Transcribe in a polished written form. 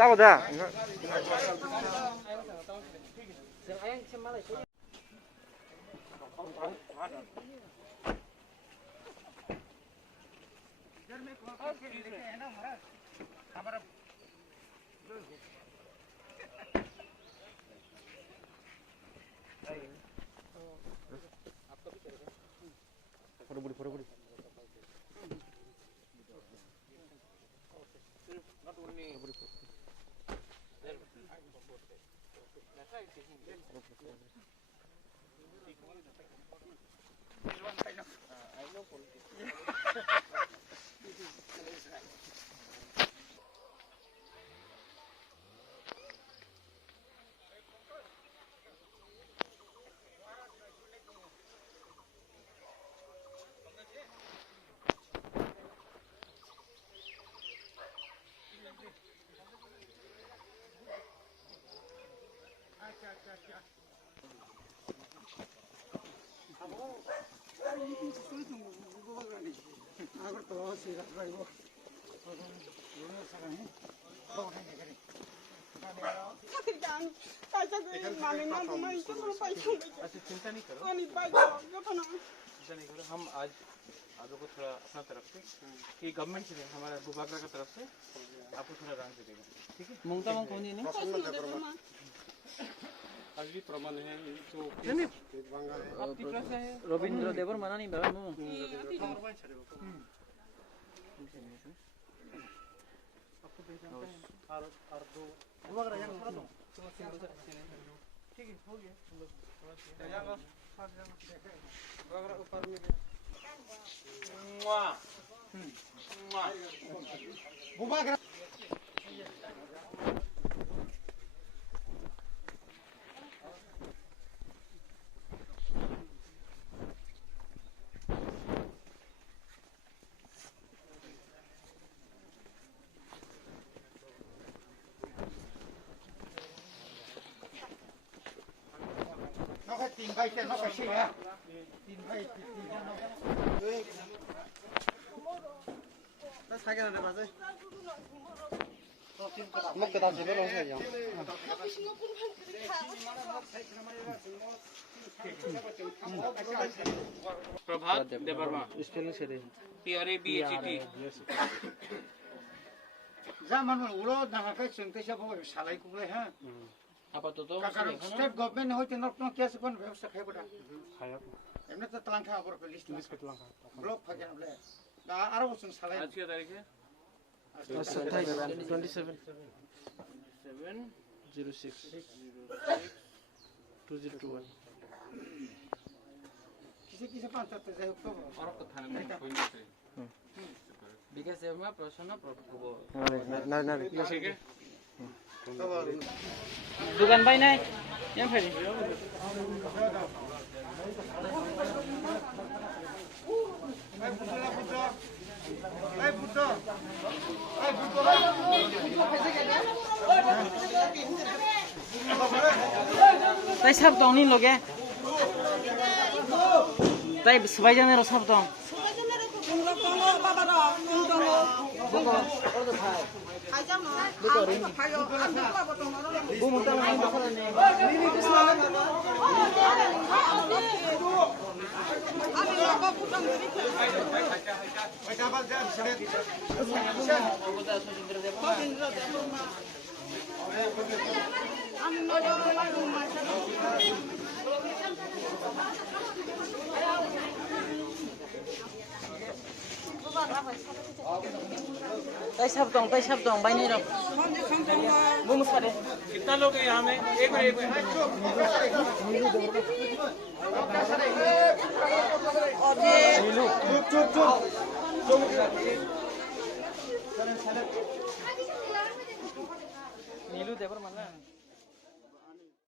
Tahu dah. Budi. चिंता नहीं करो, हम आज आप लोग को थोड़ा अपना तरफ से कि गवर्नमेंट से हमारा बुबागरा का तरफ से आपको थोड़ा राहत दे देगा, ठीक है? मुंगता मंग कौन नहीं अगली प्रमाण है जो आपकी क्लास है रविंद्र देवर माना नहीं बाबा नो आपको पहचानते हैं और दो बुबागरा यहाँ थोड़ा दो ठीक है हो गया हम लोग बुबागरा ऊपर में बुबागरा तीन भाई के नौकर से है तीन भाई बस आगे ना बाजे मुक्त दास ले लो है यहाँ प्रभात देवर्मा स्पेलिंग से PRABHET zaman ulo nangaka sengke siapa salai kuble ha apa tuh state government hoy tenok no kiasi kon ব্যবস্থা খাই বড়া খায়া এমনি তো তলাঙ্কা উপর লিস্ট কে তলাঙ্কা ব্লক ফাকে না বলে দা আরো বছর সালাই আজকে তারিখে 27/07/06/2021 किसी पंचायत जाय तो और কথা না কই না বিকাশ এমা প্রশ্ন প্রভু না ঠিক আছে दुकान भाई नहीं यहाँ फिर ताई सब तो नहीं लोगे ताई सबाई जाने रो सब तो ताई सब दो भाई नहीं रहो वो मुझे कितना लोग हैं यहाँ में एक नीलू देवर माना